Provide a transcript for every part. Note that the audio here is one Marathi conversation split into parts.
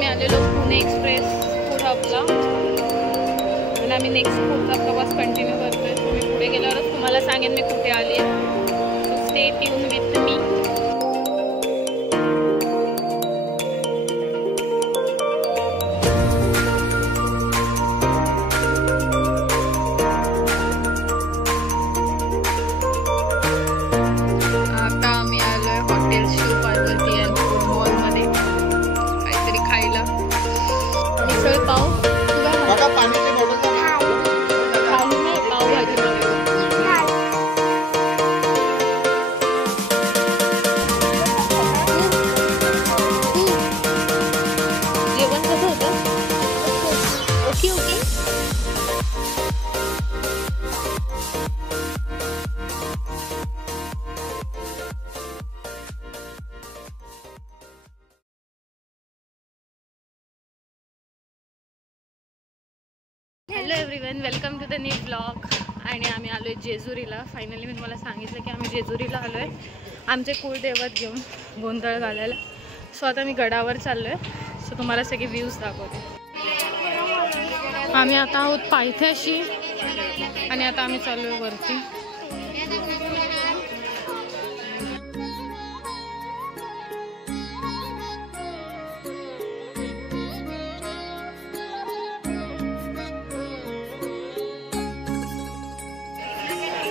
आम्ही आलेलो पुणे एक्सप्रेस फूड हबला आणि आम्ही नेक्स्ट पुढचा प्रवास कंटिन्यू करतोय. मी पुढे गेल्यावरच तुम्हाला सांगेन मी कुठे आली आहे. So stay tune with me. Hello everyone, welcome to the new blog. आणि आम्ही आलो आहे जेजुरीला. फायनली मी तुम्हाला सांगितलं की आम्ही जेजुरीला आलो आहे आमचे कुलदैवत घेऊन गोंधळ घालायला. सो आता मी गडावर चाललो आहे. सो तुम्हाला सगळे व्ह्यूज दाखवते. आम्ही आता आहोत पायथ्याशी आणि आता आम्ही चाललो आहे वरती.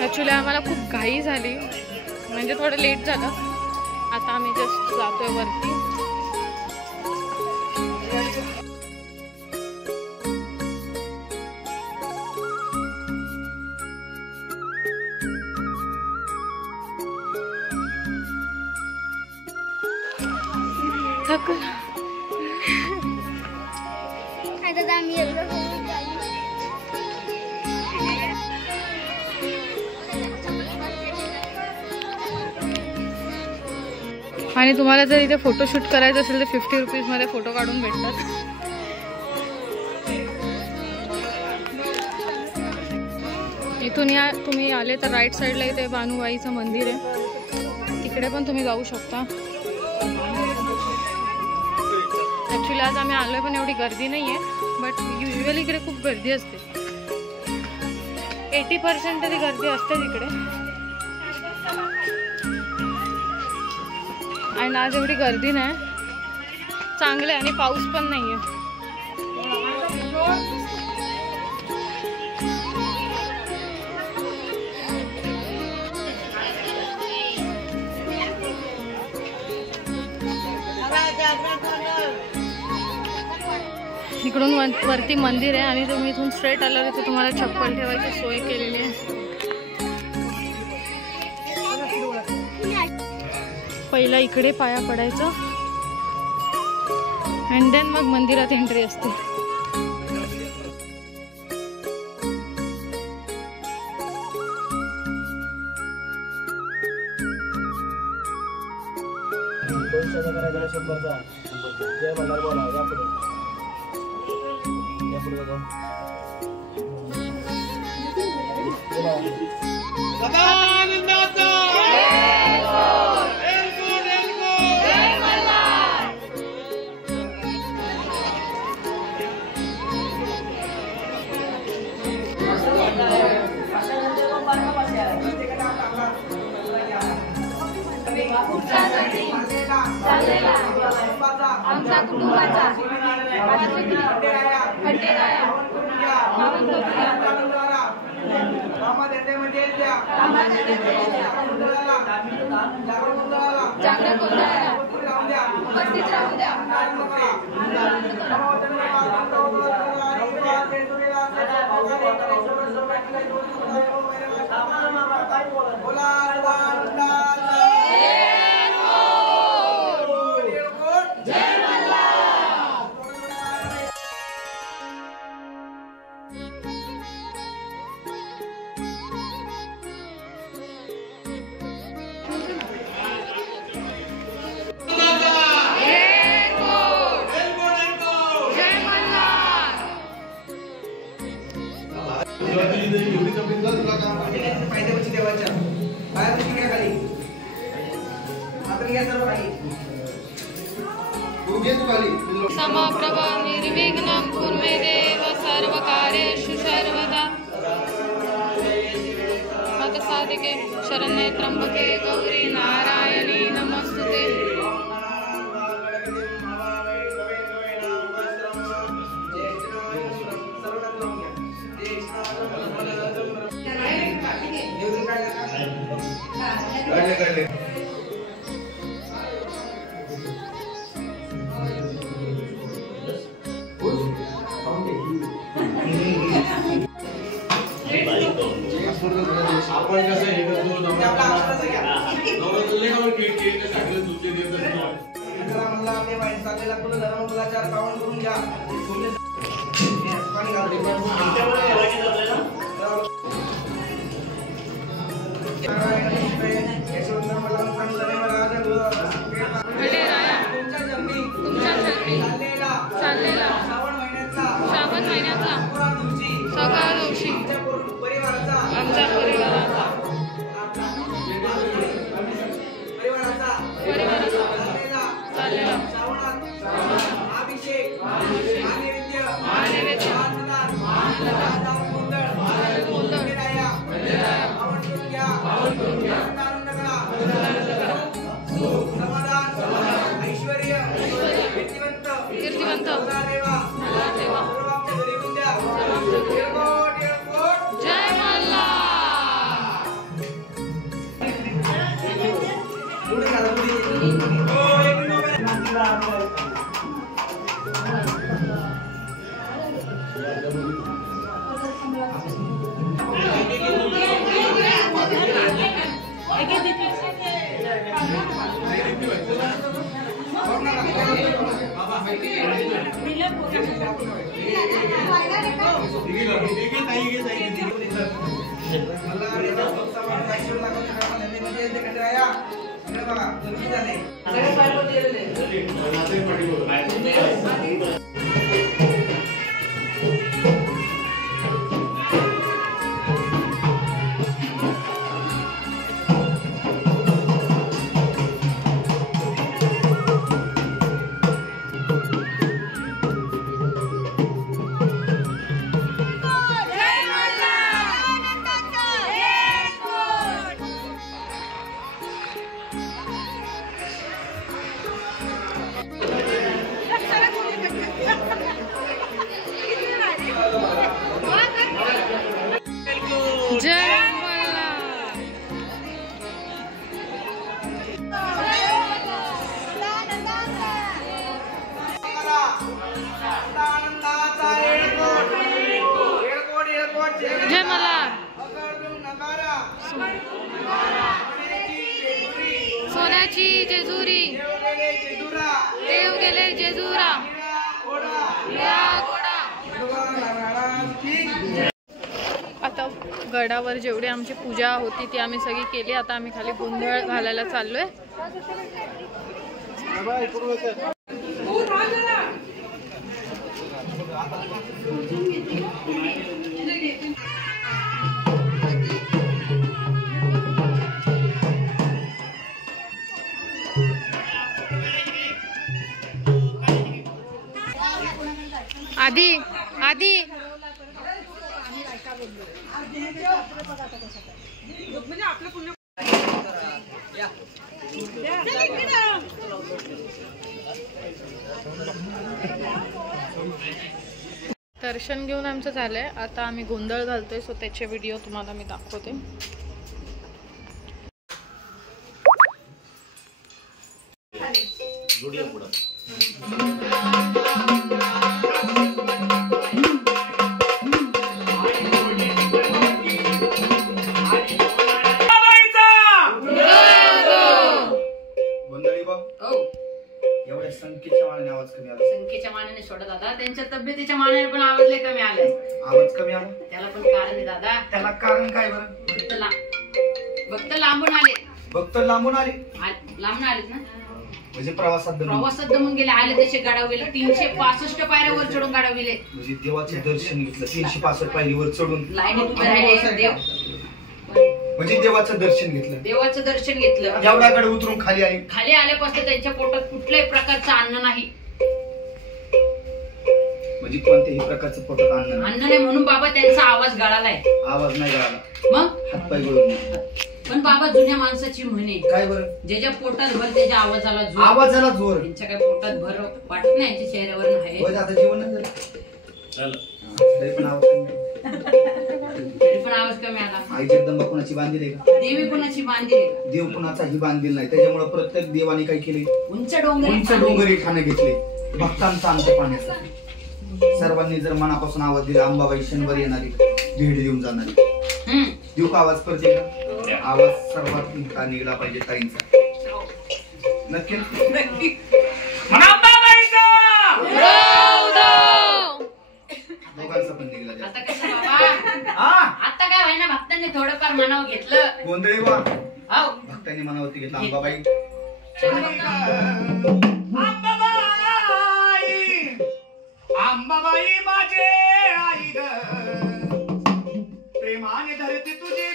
ॲक्च्युली आम्हाला खूप घाई झाली, म्हणजे थोडं लेट झालं. आता आम्ही जस्ट जातोय वरती. थकून आणि तुम्हाला जर इथे फोटोशूट करायचं असेल तर 50 रुपीजमध्ये फोटो काढून भेटतात. इथून तुम्ही आले तर राईट साईडला इथे बानुबाईचं मंदिर आहे, तिकडे पण तुम्ही जाऊ शकता. ॲक्च्युली आज आम्ही आलो आहे पण एवढी गर्दी नाही आहे, बट युजली इकडे खूप गर्दी असते. 80% तरी गर्दी असते तिकडे. आणि आज एवढी गर्दी नाही, चांगलं आहे आणि पाऊस पण नाही आहे. इकडून वरती मंदिर आहे आणि तुम्ही इथून स्ट्रेट आल्यावर इथे तुम्हाला चप्पल ठेवायची सोय केलेली आहे. पहिला इकडे पाया पडायचं आणि देन मग मंदिरात एंट्री असते. आमचा कुटुंबाचा उपस्थित राहू द्या. समप्रभ निर्विघ्नं कुर्मे देव सर्वकार्येषु सर्वदा। साधिके शरण्ये त्र्यंबके गौरी नारायणी नमस्तुते। आपण कसं हे करतो नवरात्र केक टाकले दुसरे दिवस म्हणला आपल्या माहिती चाललेला पुढे धर्मपुराचार पावन करून घ्या पाणी घालून श्रावण महिन्याचा सकाळ दिवशी आमच्या परिवाराचा चाललेला अभिषेक ऐश्वर्य कीर्तिवंत जय सोन्याची जेजुरी देव गेले जेजुरा। आता गडावर जेवढी आमची पूजा होती ती आम्ही सगळी केली। आता आम्ही खाली गोंधळ घालायला चाललोय। आधी आधी दर्शन घेऊन आमचं झालंय। आता आम्ही गोंधळ घालतोय, सो त्याचे व्हिडिओ तुम्हाला मी दाखवते। संख्येच्या मानाने सोडा दादा, त्यांच्या तब्येतीच्या मानाने पण आवाज कमी आलाय। आवाज कमी आला त्याला पण कारण आहे दादा। त्याला कारण काय बरं? भक्त लांबून आले। भक्त लांबून आले? लांबून आलेत ना, म्हणजे प्रवासात दमून गेले। आले तसे गाडाव गेले, 365 पायऱ्या वर चढून गाडाव गेले। म्हणजे देवाचे दर्शन घेतलं 365 पायरी वर चढून लाईनीत उभे राहिले देव, म्हणजे देवाचं दर्शन घेतलं। देवाचं दर्शन घेतलं। एवढा गड उतरून खाली आले। खाली आल्यापासून त्यांच्या पोटात कुठल्याही प्रकारचं अन्न नाही। म्हणजे कोणत्याही प्रकारचं पोटात अन्न नाही म्हणून बाबा त्यांचा आवाज गळालाय. आवाज नाही गळाला, मग हातपाय गळून. पण बाबा जुन्या माणसाची म्हणे काय बरं, ज्याच्या पोटात भर त्याच्या आवाजाला जोर. आवाजाला जोर. त्यांच्या काय पोटात भर वाटत नाही, यांच्या चेहऱ्यावर नाही. आता जेवण नाही झालं तरी पण आवाज पण आवाज कमी आला. आई जगदंबा कोणाची बांधील आहे का? देवी कोणाची बांधील आहे का? देव कोणाचाही बांधील नाही. त्याच्यामुळे प्रत्येक देवाने काय केले, उंच डोंगरी ठाणे घेतले भक्तांचा अंत पाहण्यासाठी. सर्वांनी जर मनापासून आवाज दिला, अंबाबाई शनिवार येणारी भेट देऊन जाणारी. देऊ का आवाज करते का? आवाज सर्वात मोठा निघला पाहिजे ताईंचा. नक्की दोघांचा पण निघला. आता कसं बाबा, आता काय व्हाय ना, भक्तांनी थोडंफार मनावर घेतलं. गोंधळी वा हो, भक्तांनी मनावरती घेतलं. अंबाबाई अंबाबाई माझे आई ग, प्रेमाने धरते तुझे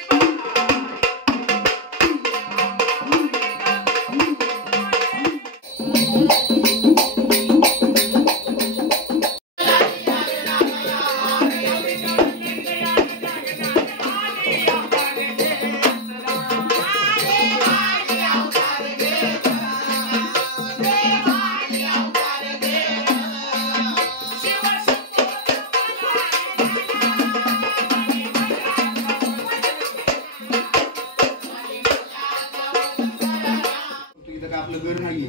घर नाहीये.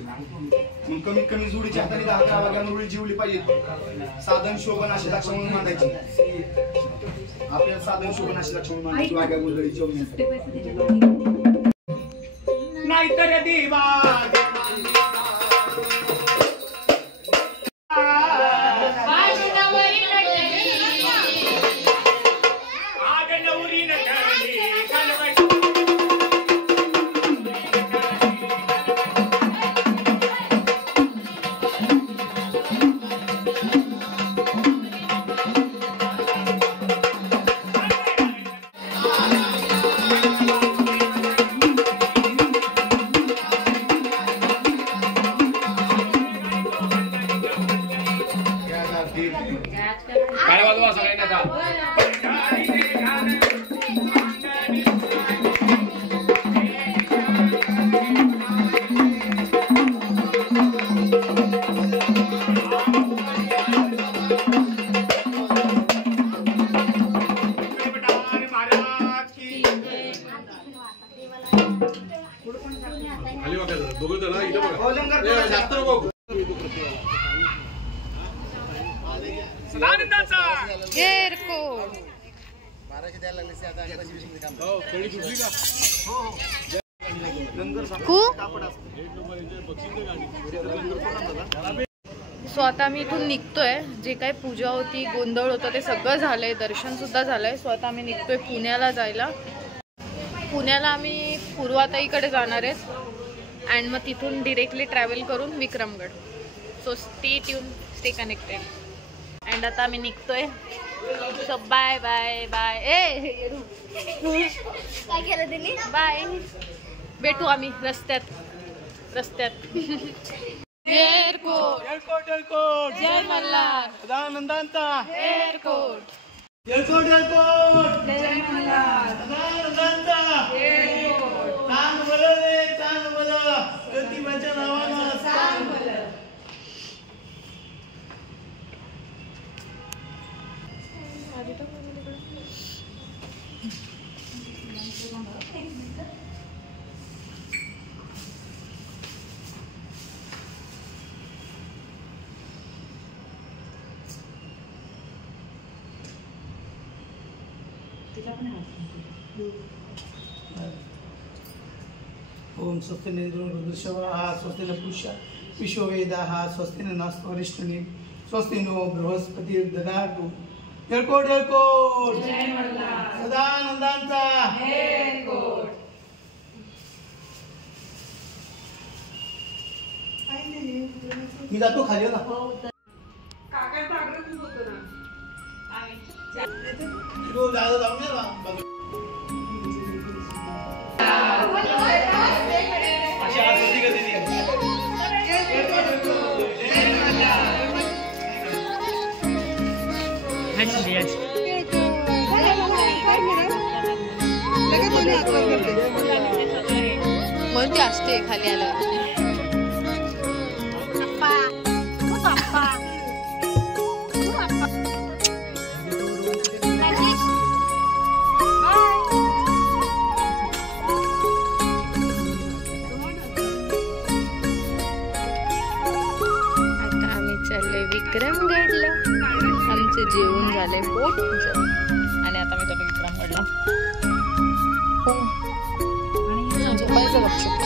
मग कमीत कमी जोडीच्या हाताने 10-11 वाग्यावर रुळी जिवली पाहिजे. साधन शोभन अशी लक्ष म्हणून मांडायची. आपल्याला साधन शोभन अशी लक्ष म्हणून मांडायची वाग्या गुंडळी जेवण्यासाठी. नाहीतर देवा सो आता मी इथून निघतोय. जे काही पूजा होती, गोंधळ होता, ते सगळं झालंय. दर्शन सुद्धा झालंय. सो आता आम्ही निघतोय पुण्याला जायला. पुण्याला आम्ही पूर्वाताईकडे जाणार आहेत अँड मग तिथून डिरेक्टली ट्रॅव्हल करून Vikramgad. So stay tuned, stay connected. And आता आम्ही निघतोय. So bye bye bye. ए काय केलं त्यांनी? बाय. भेटू आम्ही रस्त्यात. एअरपोर्ट एअरपोर्ट एअरपोर्ट जय मल्हार. सदानंदांचा एअरपोर्ट एअरपोर्ट एअरपोर्ट जय मल्हार. सदानंदांचा एअरपोर्ट. सांग बरं रे, सांग बरं, प्रतिभाच्या नावानं सांग बरं. ओम स्वस्तिनेन्द्रो रुद्रशवः स्वस्तिन पुष्य विश्ववेदाः स्वस्तिन नस्तु वरिष्ठने स्वस्तिनो बृहस्पतिर्दधातु. एअरपोर्ट एअरपोर्ट जय मल्हार. सदानंदांचा एअरपोर्ट. मी जातो खाली ना. दादा जाऊन दे ना. मस्ती असते खाली आल्यावर. आता आम्ही चाललोय विक्रमगडला. आमचे जेवण झालंय पोट आणि आता मी चाललोय विक्रमगडला. हो झोपायचं गपचूप.